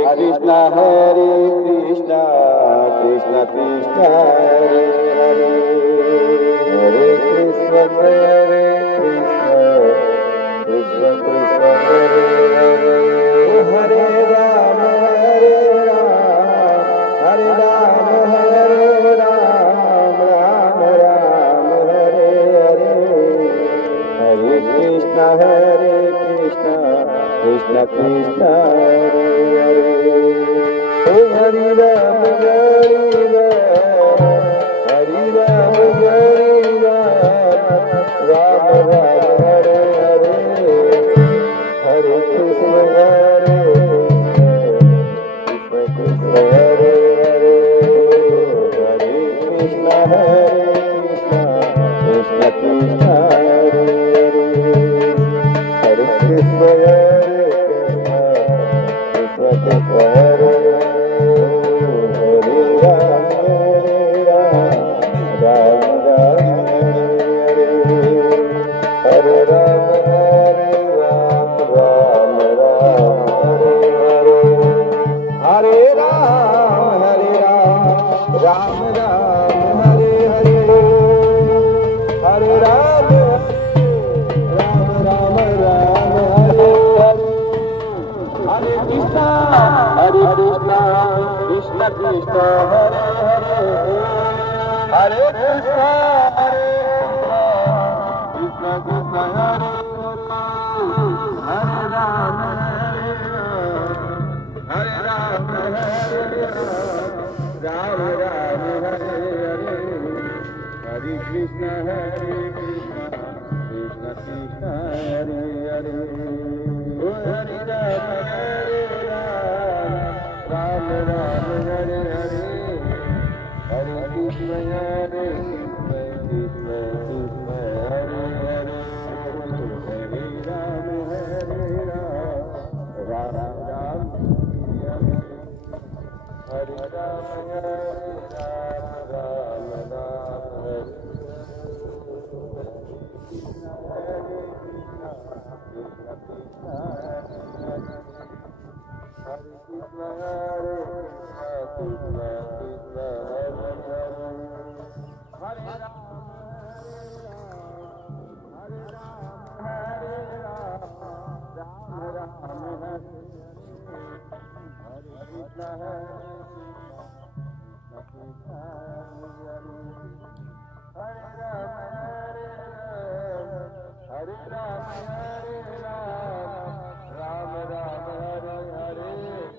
Krishna Krishna Krishna Hare Hare, Hare Krishna Krishna Krishna Krishna Hare Hare, Hare Rama Hare Rama Hare Rama Rama Rama Hare Hare, Hare Krishna Krishna Krishna Hare Hare, Hare Rama Hare Rama Rama Rama Hare Hare, Hare Krishna Krishna Hare Hare, Hare Krishna Krishna Krishna Hare Hare, Hare Krishna Krishna Krishna Hare Krishna Krishna Hare Hare, Hare Krishna Krishna Krishna Hare Hare, Hare Rama Hare Rama Hare Rama Rama Hare Hare, Hare Krishna Krishna Krishna Hare Hare, Hare Rama Hare Rama Rama Hare Hare, Hare Krishna Krishna Krishna Hare Hare, Hare Rama Hare Rama Rama Hare Rama Hare Rama Rama Hare, Krishna Krishna Krishna Hare Krishna Krishna Krishna Hare Hare, Hare Rama Hare Rama Rama Rama Hare Hare, Hare Krishna Krishna Hare Rama Hare Rama Rama Rama Hare Hare,